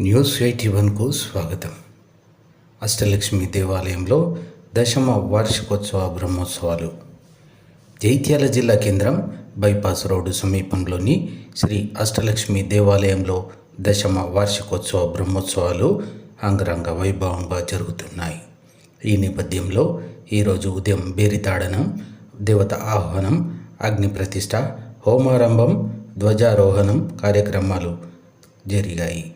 News eighty వన్కు స్వాగతం. అష్టలక్ష్మి దేవాలయంలో దశమ వార్షికోత్సవ బ్రహ్మోత్సవాలు. జైత్యాల జిల్లా కేంద్రం బైపాస్ రోడ్డు సమీపంలోని శ్రీ అష్టలక్ష్మి దేవాలయంలో దశమ వార్షికోత్సవ బ్రహ్మోత్సవాలు అంగరంగ వైభవంగా జరుగుతున్నాయి. ఈ నేపథ్యంలో ఈరోజు ఉదయం బేరితాడనం దేవత ఆహ్వానం అగ్ని ప్రతిష్ట హోమారంభం ధ్వజారోహణం కార్యక్రమాలు జరిగాయి.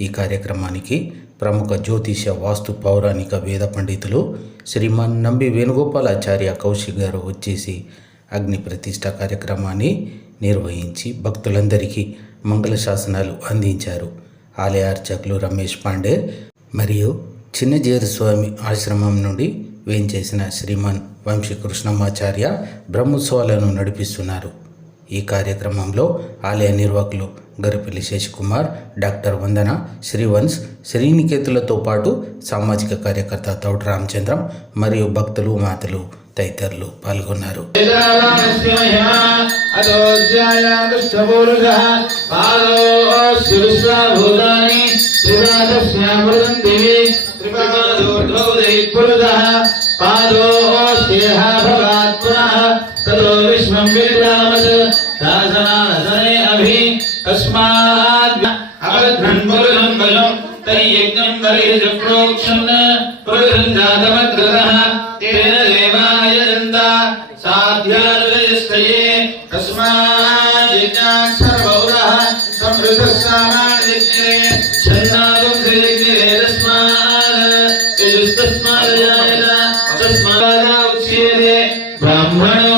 ఈ కార్యక్రమానికి ప్రముఖ జ్యోతిష వాస్తు పౌరాణిక వేద పండితులు శ్రీమాన్ నంబి వేణుగోపాలాచార్య కౌశిక్ గారు వచ్చేసి అగ్ని ప్రతిష్ట కార్యక్రమాన్ని నిర్వహించి భక్తులందరికీ మంగళ శాసనాలు అందించారు. ఆలయ అర్చకులు రమేష్ పాండే మరియు చిన్నజీర స్వామి ఆశ్రమం నుండి వేయించేసిన శ్రీమాన్ వంశీ కృష్ణమాచార్య బ్రహ్మోత్సవాలను నడిపిస్తున్నారు. ఈ కార్యక్రమంలో ఆలయ నిర్వాహకులు గరిపల్లి శశికుమార్ డాక్టర్ వందన శ్రీవన్స్ శ్రీనికేతులతో పాటు సామాజిక కార్యకర్త తౌడు రామచంద్రం మరియు భక్తులు మాతలు తదితరులు పాల్గొన్నారు. పాదో स्मं विद्रामत दासनासने अभि तस्मात् अवध्रं पुरुषं वशं तै यज्ञं करिष प्रोक्षन् पुरुषं जातमद्गतः तेन देवाय जन्ता साध्यानुजयस्तये तस्मात् यज्ञाक्षरभौरः समृतः सामान्यज्ञे छन्नागं श्रीयज्ञे तस्मात् यजुस्तस्मात् तस्मात् ब्राह्मणो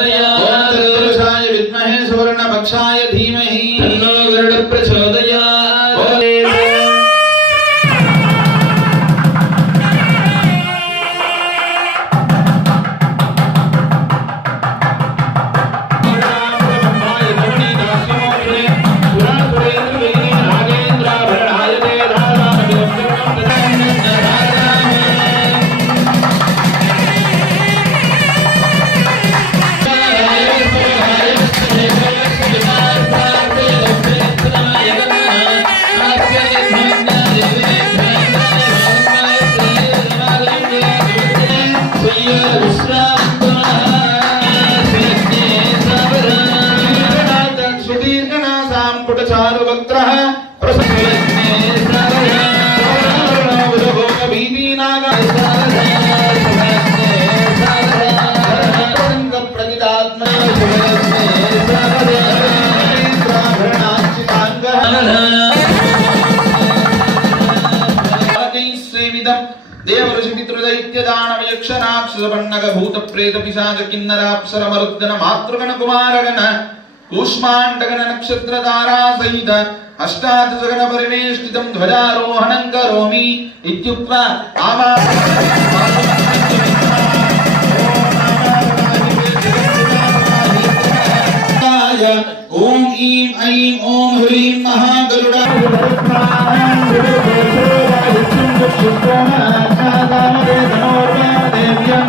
దేవఋషిపితృదైత్యదానవయక్షరాక్షసపన్నగ భూత ప్రేత పిశాచ కిన్నరాప్సర మరుద్దన మాతృగణ కుమారగణ కూష్మాండగణ నక్షత్ర తారా సహిత అష్టాదశగణ పరివేష్టితం ధ్వజారోహణం కరోమి ఇత్యుక్త్వా ఆవాహయామి ఓం ఈం ఐం ఓం హ్రీం మహాగరుడ Valencia,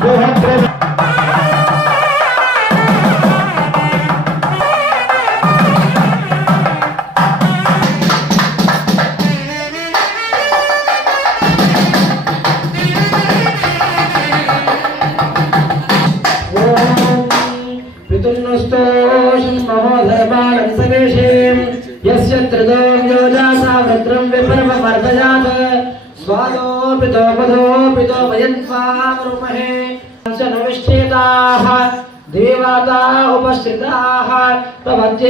2 a 3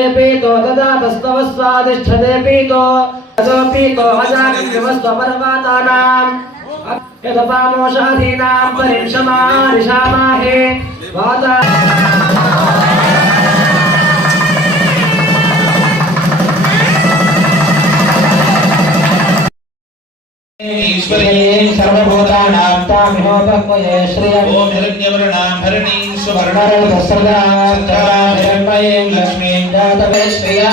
पीते पीतो तदा तस्तवस्वातिष्ठते पीतो ततो पीतो हजामस्वपर्वतानाम् यतपामोषाधीनाम् परिक्षमा निशामाहे वाता తామిహోపక్వయే శ్రియం ఓం హిరణ్యవర్ణాం హరిణీం వర్ణరం సువర్ణాం సస్రదా హిరణ్మయీం లక్ష్మీం జాతవే శ్రియా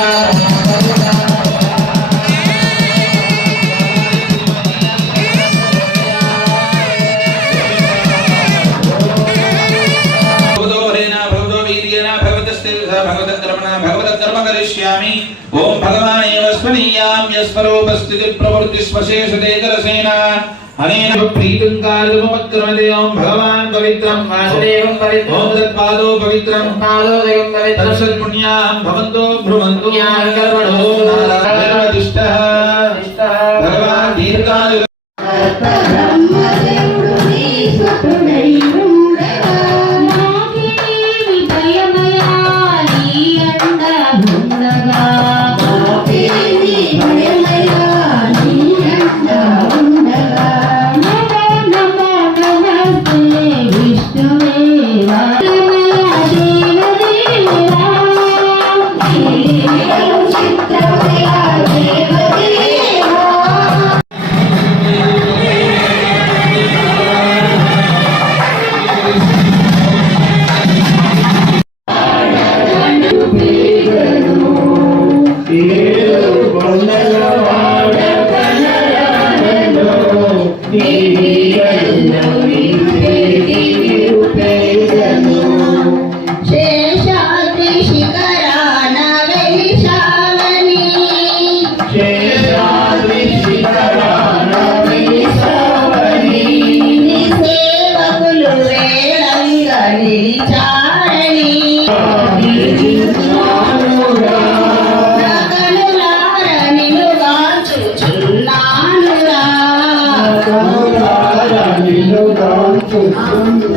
స్మనీయాం యస్వరూపస్థితి ప్రవృత్తి స్వశేషతే కరసేన అనేన ప్రీతం కార్యమక్రమదే ఓం భగవాన్ పవిత్రం వాసుదేవం పవిత్రం. ఓం తత్పాదో పవిత్రం పాదోదయం పవిత్రం తత్సత్ పుణ్యాం భవంతో భ్రువంతు పుణ్యాం కర్మణో. ఓం నారాయణవతిష్ఠః భగవాన్ దీర్ఘాయు Thank you.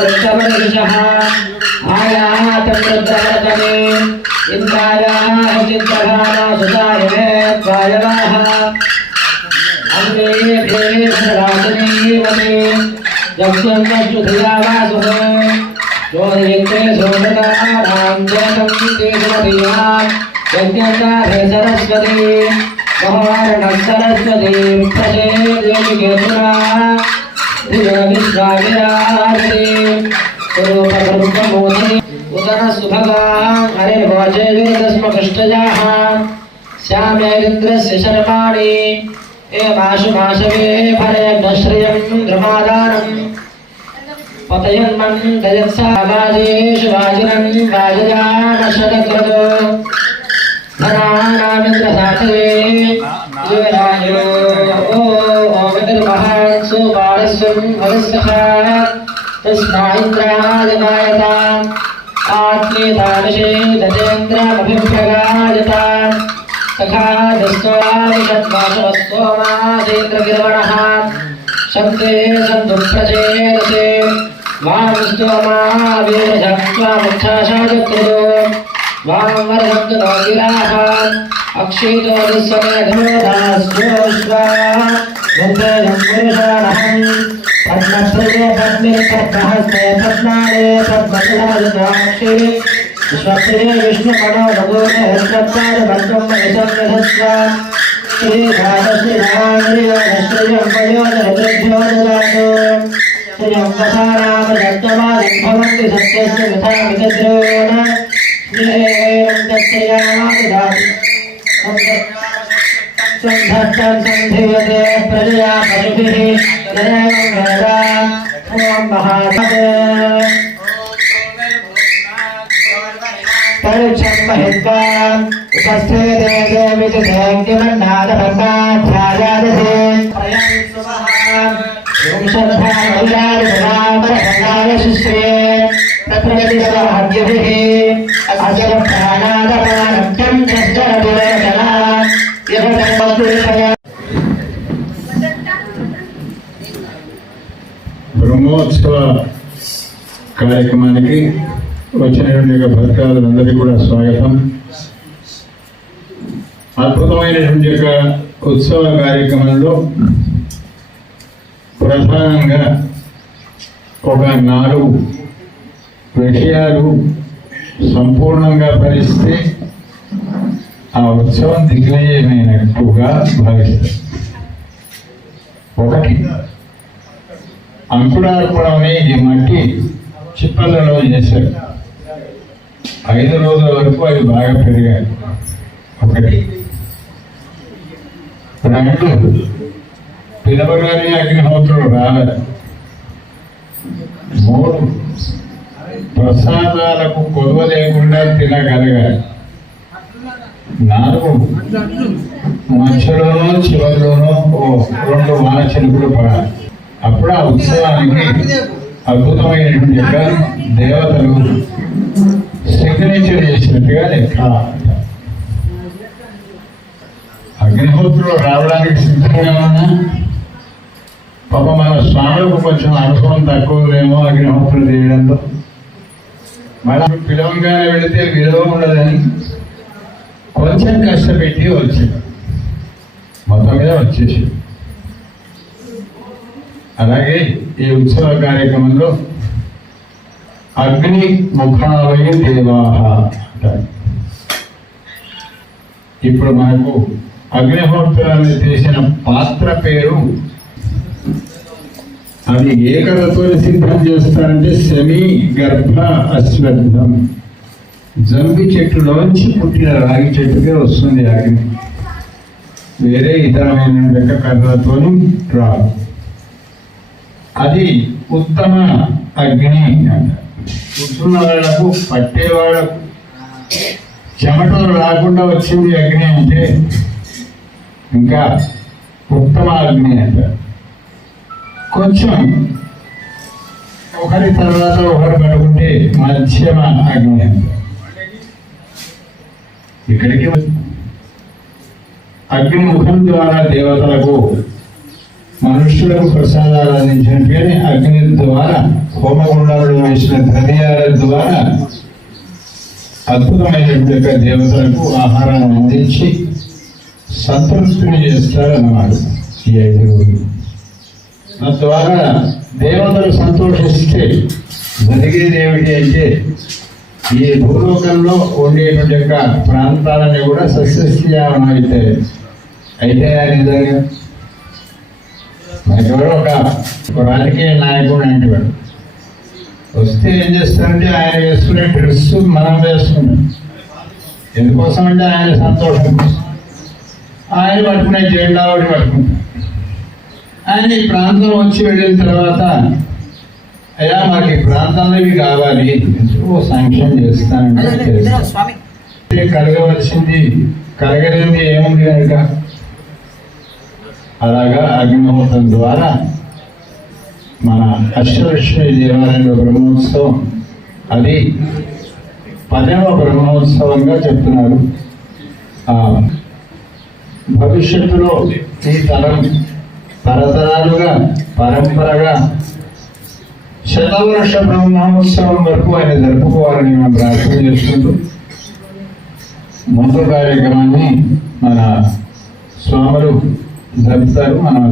वृषवृषः आयाः तन्द्रवर्तने इन्द्रायाः चित्रभाना सुतायवे त्वायवाः अङ्गे भेवे राजनीवने यक्षन्नश्रुधियावासुः ज्योतिरिन्द्रे सोमतारां ज्योतं केशवधिया यज्ञकारे सरस्वती। भगवान् सरस्वती प्रसेदेवि केशुरा उदः सुभगाम् हरे भोजे विरतस्मकृष्टजाः श्यामेन्द्रस्य शर्माणि एमाशु भाषवे फलेभ्यश्रियम् ध्रुमादानम् पतयन्मन् दयत्सावाजेषु वाजिनन् वाजयानशतकृत धनानामिन्द्रसाथये योरायो परशुम भविष्यकाणात् तस्मायिन्द्राजनायताम् आत्मीयतादृशे गजेन्द्रमभिभ्यगायताम् तथा दस्त्वादिषत्वाशवस्तोमादेन्द्रगिरवणः शब्दे सद्दुःप्रचेतसे माँ स्तोमावीरजत्वामुच्छाशाचक्रुतो माँ वरशब्दनोगिलाः अक्षीतो दुःस्वमेघोधास्वो स्वाहा गन्धयन्वेषणम् पद्मप्रिये पद्मिर्कर्कहस्ते पद्माले पद्मजलादिनाक्षिरे विश्वप्रिये विष्णुमनो भगोने हस्तप्तादिमन्त्रं महितं यशस्व श्रीरामश्रीरामश्रियम्बयोधृभ्योददातु श्रियम्बसारामदत्तमादिं भवन्ति सत्यस्य विधामितद्रोण श्रीरं दत्तयामादिदाति सन्धीयते प्रजया पशुभिः जनेन वेदा ॐ महात्मने परीक्षं महित्वा उपस्थे देवे विदुदेव्यमन्नादभर्गाध्यायादधे प्रयं सुमः ॐ श्रद्धा महिलादिरामरहनाय కార్యక్రమానికి వచ్చినటువంటి యొక్క భక్తాదులందరికీ కూడా స్వాగతం. అద్భుతమైనటువంటి యొక్క ఉత్సవ కార్యక్రమంలో ప్రధానంగా ఒక నాలుగు విషయాలు సంపూర్ణంగా భరిస్తే ఆ ఉత్సవం దిగ్విజయమైనట్టుగా భావిస్తారు. ఒకటి అంకురార్పణం అనే మట్టి. చిప్పలలో చేశారు. ఐదు రోజుల వరకు అవి బాగా పెరిగాయి. ఒకటి రెండు పిలవగానే అగ్నిహోత్రులు రాలేదు. మూడు ప్రసాదాలకు కొలువ లేకుండా తినగలగాలి నాలుగు మధ్యలోనూ చివరిలోనూ ఓ రెండు వాన చిలుకులు పడాలి. అప్పుడు ఆ ఉత్సవానికి అద్భుతమైనటువంటి యొక్క దేవతలు సిగ్నేచర్ చేసినట్టుగా లెక్క. అగ్నిహోత్రులు రావడానికి సిద్ధంగా ఉన్నా పాప మన స్వాములకు కొంచెం అనుభవం తక్కువలేమో అగ్నిహోత్రులు చేయడంలో. మళ్ళీ పిలవంగానే వెళితే విలువ ఉండదని కొంచెం కష్టపెట్టి వచ్చింది మొత్తం మీద వచ్చేసి అలాగే ఈ ఉత్సవ కార్యక్రమంలో అగ్ని ముఖావయ దేవాహ అంటారు. ఇప్పుడు మనకు అగ్నిహోత్రాన్ని చేసిన పాత్ర పేరు అది ఏకలతో సిద్ధం చేస్తారంటే సెమీ గర్భ అశ్వద్ధం జంబి చెట్టులోంచి పుట్టిన రాగి చెట్టుకే వస్తుంది అగ్ని. వేరే ఇతరమైన లెక్క కర్రతోని రాదు. అది ఉత్తమ అగ్ని అంట. కూర్చున్న వాళ్ళకు పట్టేవాళ్ళకు చెమటలు రాకుండా వచ్చింది అగ్ని అంటే ఇంకా ఉత్తమ అగ్ని అంట. కొంచెం ఒకరి తర్వాత ఒకరు పట్టుకుంటే మధ్యమ అగ్ని అంట. ఇక్కడికి అగ్ని ముఖం ద్వారా దేవతలకు మనుష్యులకు ప్రసాదాలు అందించినట్టుగానే అగ్ని ద్వారా హోమగుండాలు వేసిన ద్రవ్యాల ద్వారా అద్భుతమైనటువంటి యొక్క దేవతలకు ఆహారాన్ని అందించి సంతృప్తిని చేస్తారన్నమాట ఈ ఐదు రోజులు. తద్వారా దేవతలు సంతోషిస్తే జరిగేది ఏమిటి అంటే ఈ భూలోకంలో ఉండేటువంటి యొక్క ప్రాంతాలన్నీ కూడా సస్యశ్యామం అయితే అయితే నిజంగా మనకెవరో ఒక రాజకీయ నాయకుడు అంటేవాడు వస్తే ఏం చేస్తారంటే ఆయన వేసుకునే డ్రెస్ మనం వేసుకుంటాం ఎందుకోసం అంటే ఆయన సంతోషం. ఆయన పట్టుకునే జెండా ఒకటి పట్టుకుంటాం ఆయన ఈ ప్రాంతం వచ్చి వెళ్ళిన తర్వాత అయ్యా మాకు ఈ ప్రాంతంలో ఇవి కావాలి. ఓ శాంక్షన్ చేస్తానంటే చేస్తాను. అంటే కలగవలసింది కలగలేనిది ఏముంది కనుక అలాగా అగ్నిహోత్రం ద్వారా మన అష్టలక్ష్మి దేవాలయంలో బ్రహ్మోత్సవం. అది పదవ బ్రహ్మోత్సవంగా చెప్తున్నారు. ఆ భవిష్యత్తులో ఈ తరం తరతరాలుగా పరంపరగా శతవర్ష బ్రహ్మోత్సవం వరకు ఆయన జరుపుకోవాలని మనం ప్రార్థన చేస్తుంటూ ముందు కార్యక్రమాన్ని మన స్వాములు జరుపుతారు మనం